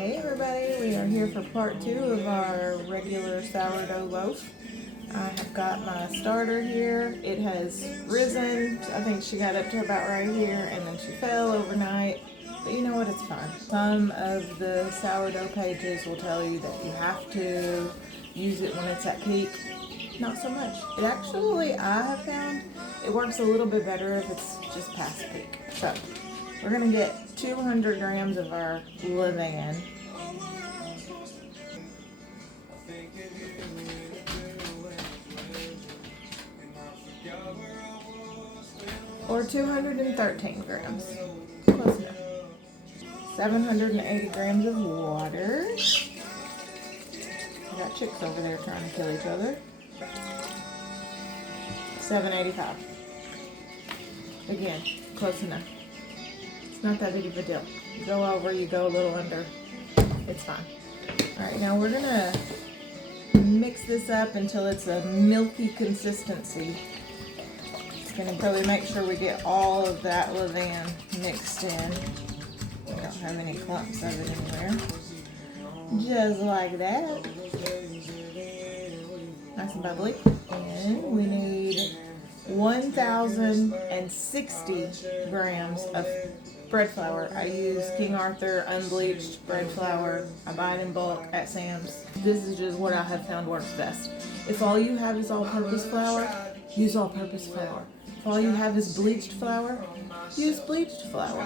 Hey everybody, we are here for part 2 of our regular sourdough loaf. I have got my starter here. It has risen. I think she got up to about right here and then she fell overnight. But you know what, it's fine. Some of the sourdough pages will tell you that you have to use it when it's at peak. Not so much. It actually, I have found, it works a little bit better if it's just past peak. So, we're going to get 200 grams of our levain. Or 213 grams. Close enough. 780 grams of water. We got chicks over there trying to kill each other. 785. Again, close enough. It's not that big of a deal. You go over, you go a little under. It's fine. Alright, now we're gonna mix this up until it's a milky consistency. It's gonna probably make sure we get all of that levain mixed in. We don't have any clumps of it anywhere. Just like that. Nice and bubbly. And we need 1,060 grams of bread flour. I use King Arthur unbleached bread flour. I buy it in bulk at Sam's. This is just what I have found works best. If all you have is all-purpose flour, use all-purpose flour. If all you have is bleached flour, use bleached flour.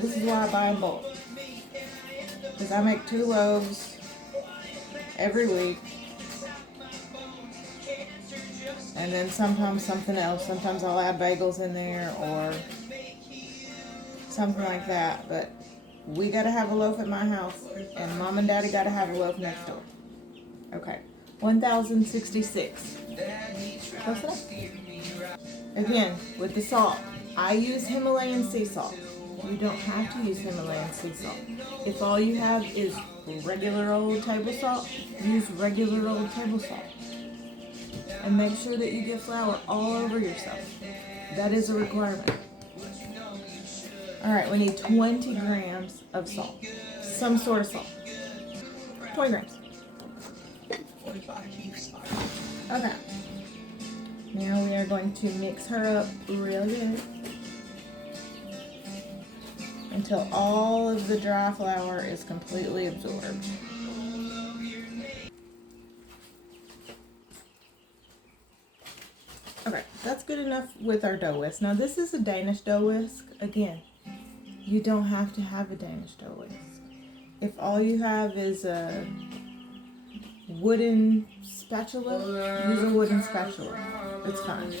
This is why I buy in bulk. Because I make 2 loaves every week. And then sometimes something else. Sometimes I'll add bagels in there or something like that. But we gotta have a loaf at my house, and Mom and Daddy gotta have a loaf next door. Okay, 1,066. Close enough. Again, with the salt, I use Himalayan sea salt. You don't have to use Himalayan sea salt. If all you have is regular old table salt, use regular old table salt. And make sure that you get flour all over yourself. That is a requirement. Alright, we need 20 grams of salt. Some sort of salt. 20 grams. Okay. Now we are going to mix her up real good until all of the dry flour is completely absorbed. Okay, that's good enough with our dough whisk. Now this is a Danish dough whisk. Again, you don't have to have a Danish dough whisk. If all you have is a wooden spatula, use a wooden spatula. It's fine.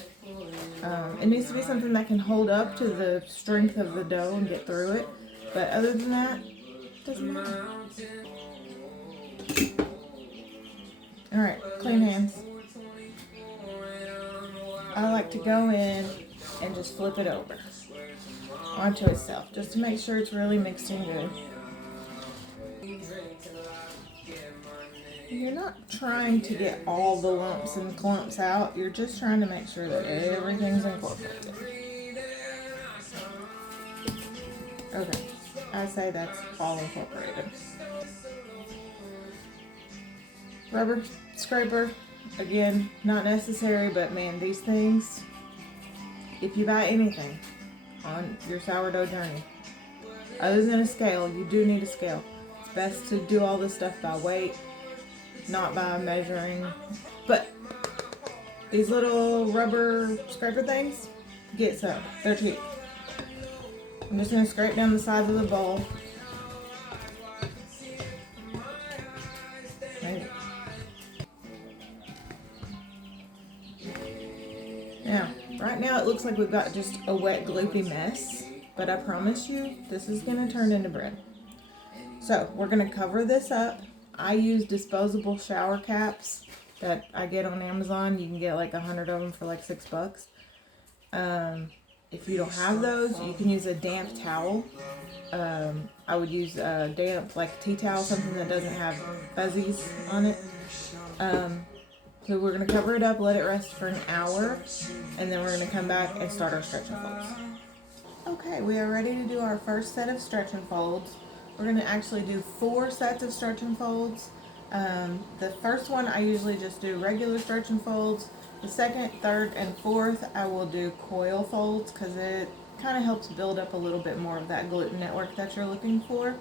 It needs to be something that can hold up to the strength of the dough and get through it. But other than that, it doesn't matter. Alright, clean hands. I like to go in and just flip it over onto itself, just to make sure it's really mixed in good. You're not trying to get all the lumps and clumps out, you're just trying to make sure that everything's incorporated. Okay, I say that's all incorporated. Rubber scraper. Again, not necessary, but man, these things, if you buy anything on your sourdough journey, other than a scale, you do need a scale. It's best to do all this stuff by weight, not by measuring. But these little rubber scraper things, get some. They're cheap. I'm just going to scrape down the sides of the bowl. Now, right now it looks like we've got just a wet, gloopy mess, but I promise you, this is going to turn into bread. So, we're going to cover this up. I use disposable shower caps that I get on Amazon. You can get like 100 of them for like $6. If you don't have those, you can use a damp towel. I would use a damp, like tea towel, something that doesn't have fuzzies on it. So we're going to cover it up, let it rest for an hour, and then we're going to come back and start our stretch and folds. Okay. Okay, we are ready to do our first set of stretch and folds. We're going to actually do 4 sets of stretch and folds. The first one I usually just do regular stretch and folds. The second, third, and fourth I will do coil folds because it kind of helps build up a little bit more of that gluten network that you're looking for.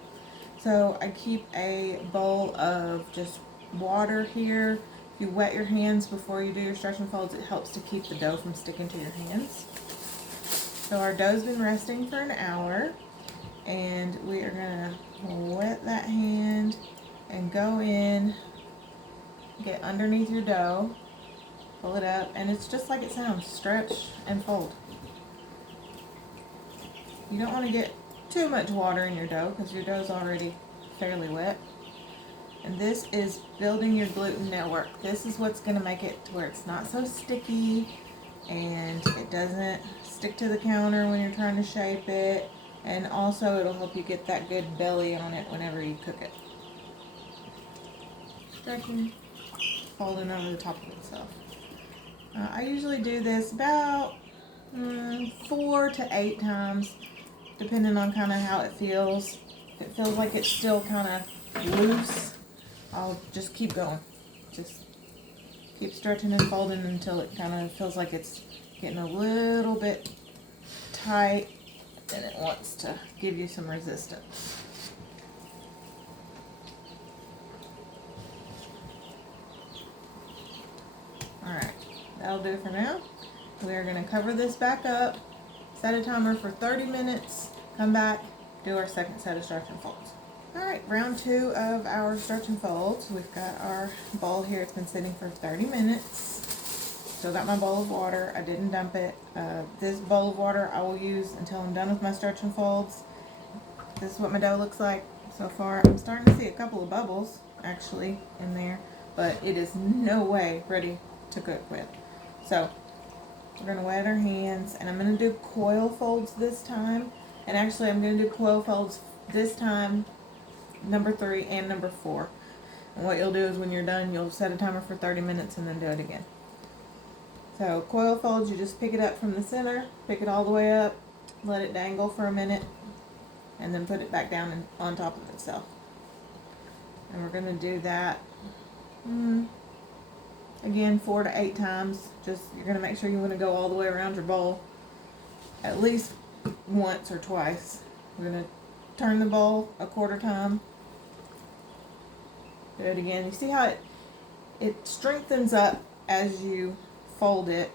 So I keep a bowl of just water here. If you wet your hands before you do your stretch and folds, it helps to keep the dough from sticking to your hands. So our dough's been resting for an hour, and we are gonna wet that hand and go in, get underneath your dough, pull it up, and it's just like it sounds, stretch and fold. You don't want to get too much water in your dough because your dough's already fairly wet. And this is building your gluten network. This is what's going to make it to where it's not so sticky and it doesn't stick to the counter when you're trying to shape it. And also it'll help you get that good belly on it whenever you cook it. Stretching, folding over the top of itself. I usually do this about 4 to 8 times, depending on kind of how it feels. If it feels like it's still kind of loose, I'll just keep going. Just keep stretching and folding until it kind of feels like it's getting a little bit tight and it wants to give you some resistance. Alright, that'll do for now. We are going to cover this back up, set a timer for 30 minutes, come back, do our second set of stretch and folds. Alright, round 2 of our stretch and folds. We've got our bowl here. It's been sitting for 30 minutes. Still got my bowl of water. I didn't dump it. This bowl of water I will use until I'm done with my stretch and folds. This is what my dough looks like so far. I'm starting to see a couple of bubbles actually in there, but it is no way ready to cook with. So we're going to wet our hands, and I'm going to do coil folds this time. And actually I'm going to do coil folds this time, number 3 and number 4. And what you'll do is when you're done, you'll set a timer for 30 minutes and then do it again. So coil folds, you just pick it up from the center, pick it all the way up, let it dangle for a minute, and then put it back down and on top of itself. And we're going to do that again 4 to 8 times. Just, you're going to make sure you want to go all the way around your bowl at least once or twice. We're going to turn the bowl a quarter time. Do it again. You see how it strengthens up as you fold it,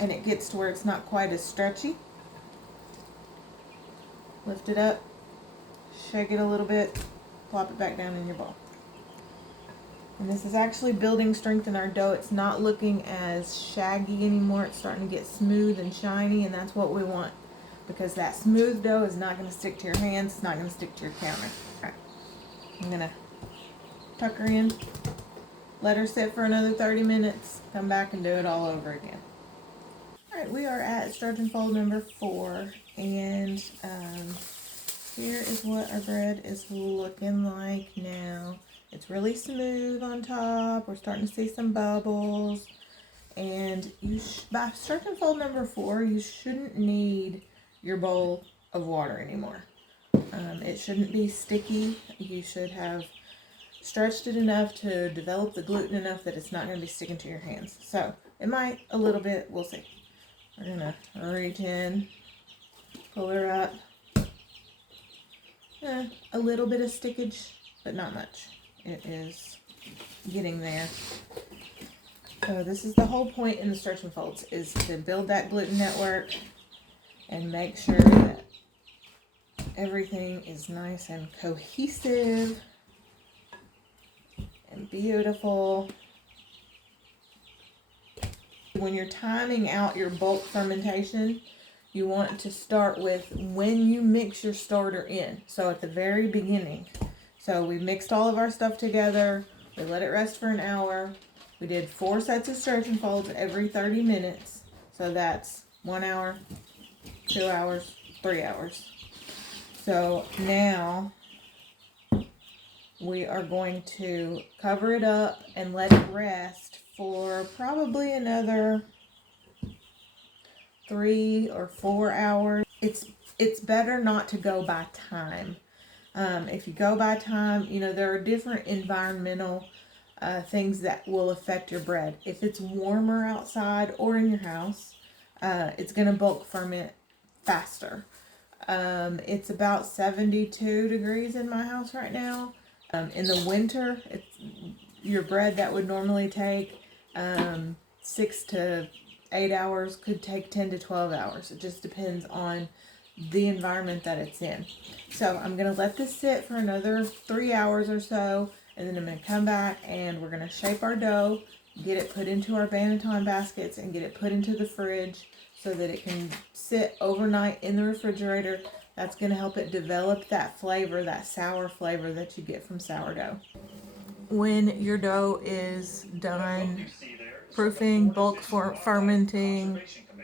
and it gets to where it's not quite as stretchy. Lift it up, shake it a little bit, plop it back down in your bowl. And this is actually building strength in our dough. It's not looking as shaggy anymore. It's starting to get smooth and shiny, and that's what we want, because that smooth dough is not going to stick to your hands. It's not going to stick to your counter. All right, I'm going to tuck her in, let her sit for another 30 minutes, come back and do it all over again. Alright, we are at stretch and fold number 4, and here is what our bread is looking like now. It's really smooth on top. We're starting to see some bubbles, and by stretch and fold number 4, you shouldn't need your bowl of water anymore. It shouldn't be sticky. You should have stretched it enough to develop the gluten enough that it's not going to be sticking to your hands. So it might a little bit, we'll see. We're going to reach in, pull her up. A little bit of stickage, but not much. It is getting there. So this is the whole point in the stretch and folds, is to build that gluten network and make sure that everything is nice and cohesive and beautiful. When you're timing out your bulk fermentation, you want to start with when you mix your starter in. So at the very beginning. So we mixed all of our stuff together. We let it rest for an hour. We did 4 sets of stretch and folds every 30 minutes. So that's 1 hour, 2 hours, 3 hours. So now we are going to cover it up and let it rest for probably another 3 or 4 hours. it's better not to go by time. If you go by time, you know, there are different environmental things that will affect your bread. If it's warmer outside or in your house, it's going to bulk ferment faster. It's about 72 degrees in my house right now. In the winter, your bread that would normally take 6 to 8 hours could take 10 to 12 hours. It just depends on the environment that it's in. So I'm going to let this sit for another 3 hours or so, and then I'm going to come back and we're going to shape our dough, get it put into our Banneton baskets, and get it put into the fridge so that it can sit overnight in the refrigerator. That's going to help it develop that flavor, that sour flavor that you get from sourdough. When your dough is done proofing, bulk fermenting,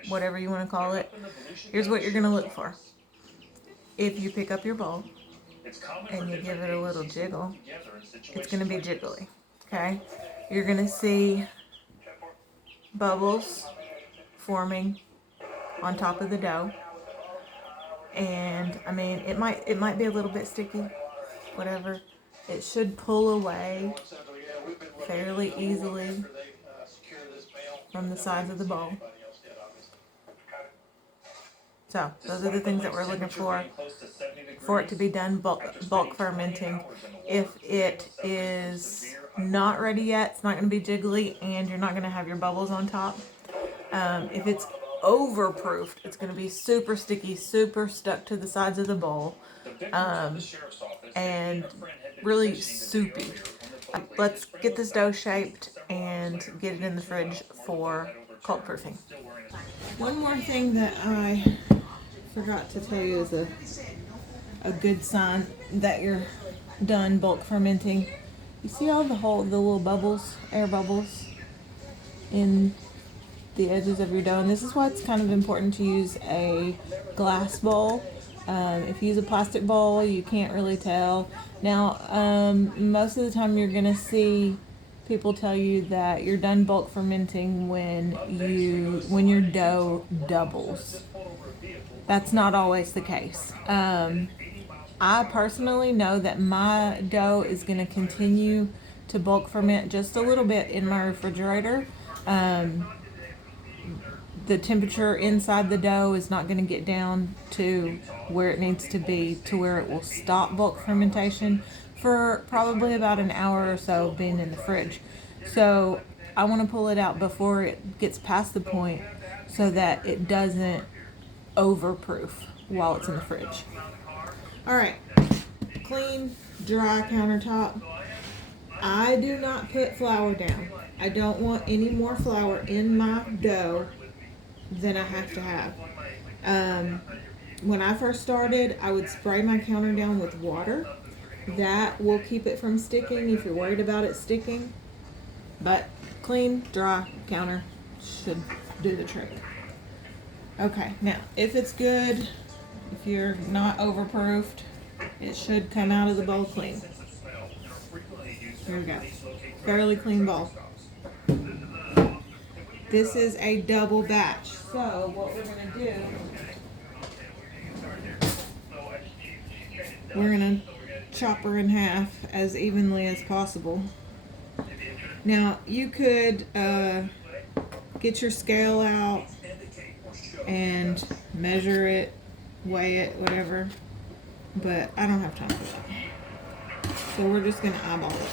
whatever you want to call it, here's what you're going to look for. If you pick up your bowl and you give it a little jiggle, it's going to be jiggly, okay? You're going to see bubbles forming on top of the dough, and I mean, it might be a little bit sticky, whatever. It should pull away fairly easily from the sides of the bowl. So those are the things that we're looking for it to be done bulk fermenting. If it is not ready yet, it's not going to be jiggly, and you're not going to have your bubbles on top. If it's overproofed, it's going to be super sticky, super stuck to the sides of the bowl, and really soupy. Let's get this dough shaped and get it in the fridge for cold proofing. One more thing that I forgot to tell you is a good sign that you're done bulk fermenting. You see all the little bubbles, air bubbles in the edges of your dough, and this is why it's kind of important to use a glass bowl. If you use a plastic bowl, you can't really tell. Now, most of the time you're gonna see people tell you that you're done bulk fermenting when your dough doubles. That's not always the case. I personally know that my dough is going to continue to bulk ferment just a little bit in my refrigerator. The temperature inside the dough is not going to get down to where it needs to be, to where it will stop bulk fermentation for probably about an hour or so of being in the fridge. So I want to pull it out before it gets past the point so that it doesn't overproof while it's in the fridge. Alright, clean, dry countertop. I do not put flour down. I don't want any more flour in my dough than I have to have. When I first started, I would spray my counter down with water. That will keep it from sticking if you're worried about it sticking. But clean, dry counter should do the trick. Okay, now if it's good, if you're not overproofed, it should come out of the bowl clean. Here we go. Fairly clean bowl. This is a double batch. So what we're going to do, we're going to chop her in half as evenly as possible. Now you could get your scale out and measure it, weigh it, whatever, but I don't have time for that. So we're just going to eyeball it.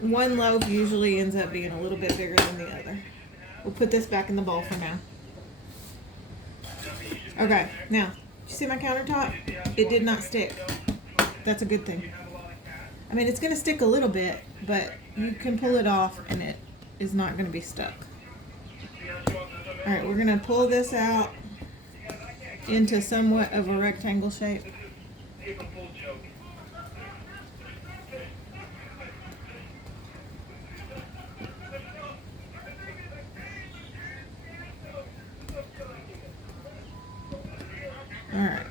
One loaf usually ends up being a little bit bigger than the other. We'll put this back in the bowl for now. Okay, now, you see my countertop? It did not stick. That's a good thing. I mean, it's going to stick a little bit, but you can pull it off and it is not going to be stuck. Alright, we're going to pull this out into somewhat of a rectangle shape. Alright.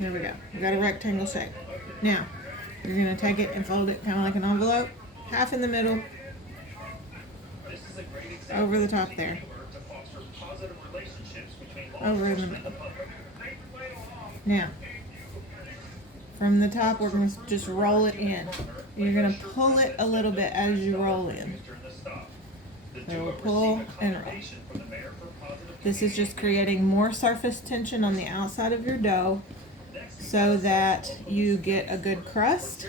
There we go. We got a rectangle shape. Now, you're going to take it and fold it kind of like an envelope. Half in the middle, over the top there, over in the middle. Now, from the top, we're going to just roll it in. You're going to pull it a little bit as you roll in. So we'll pull and roll. This is just creating more surface tension on the outside of your dough so that you get a good crust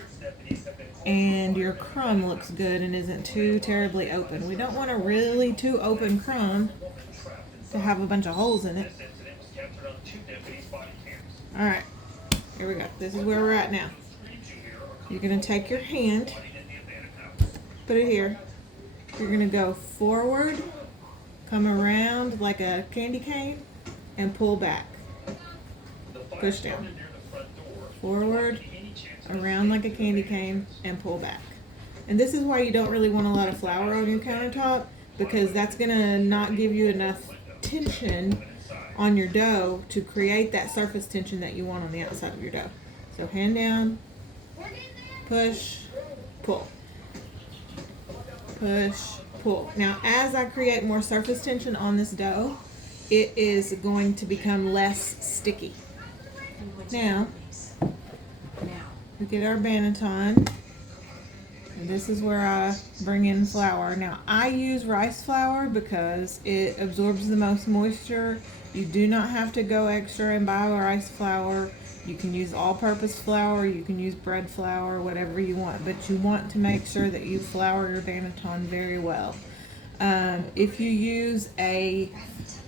and your crumb looks good and isn't too terribly open. We don't want a really too open crumb to have a bunch of holes in it. Alright, here we go. This is where we're at now. You're going to take your hand, put it here. You're going to go forward, come around like a candy cane, and pull back. Push down. Forward, around like a candy cane, and pull back. And this is why you don't really want a lot of flour on your countertop, because that's going to not give you enough tension on your dough to create that surface tension that you want on the outside of your dough. So hand down, push, pull. Push, pull. Now, as I create more surface tension on this dough, it is going to become less sticky. Now, we get our banneton, and this is where I bring in flour. Now, I use rice flour because it absorbs the most moisture. You do not have to go extra and buy rice flour. You can use all-purpose flour, you can use bread flour, whatever you want, but you want to make sure that you flour your banneton very well. If you use a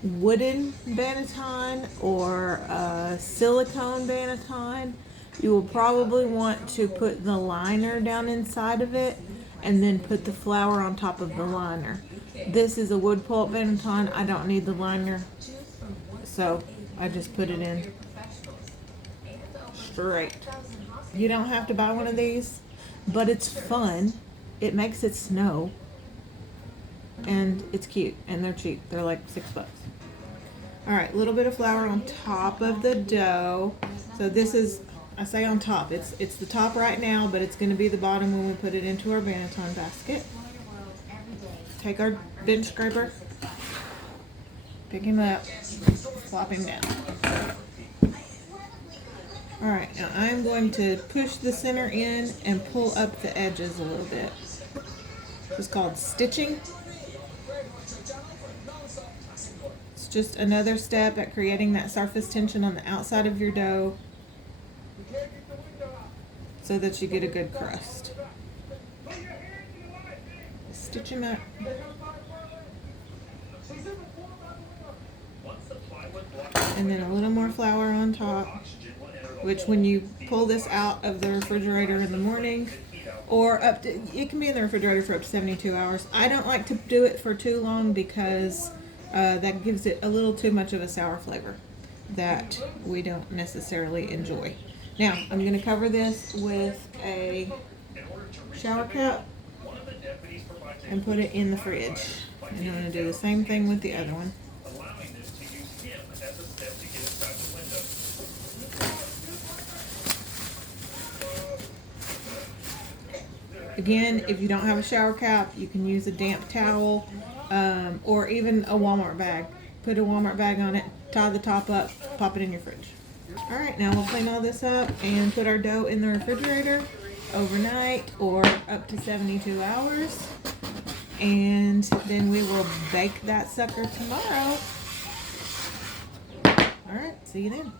wooden banneton or a silicone banneton, you will probably want to put the liner down inside of it and then put the flour on top of the liner. This is a wood pulp banneton. I don't need the liner, so I just put it in straight. You don't have to buy one of these, but it's fun. It makes it snow, and it's cute, and they're cheap. They're like $6. All right, a little bit of flour on top of the dough. So this is, I say on top, it's the top right now, but it's going to be the bottom when we put it into our banneton basket. Take our bench scraper, pick him up, flop him down. Alright, now I'm going to push the center in and pull up the edges a little bit. It's called stitching. It's just another step at creating that surface tension on the outside of your dough so that you get a good crust. Stitch them up. And then a little more flour on top, which when you pull this out of the refrigerator in the morning, or up to, it can be in the refrigerator for up to 72 hours. I don't like to do it for too long because that gives it a little too much of a sour flavor that we don't necessarily enjoy. Now, I'm going to cover this with a shower cap and put it in the fridge. And I'm going to do the same thing with the other one. Again, if you don't have a shower cap, you can use a damp towel or even a Walmart bag. Put a Walmart bag on it, tie the top up, pop it in your fridge. Alright, now we'll clean all this up and put our dough in the refrigerator overnight or up to 72 hours. And then we will bake that sucker tomorrow. Alright, see you then.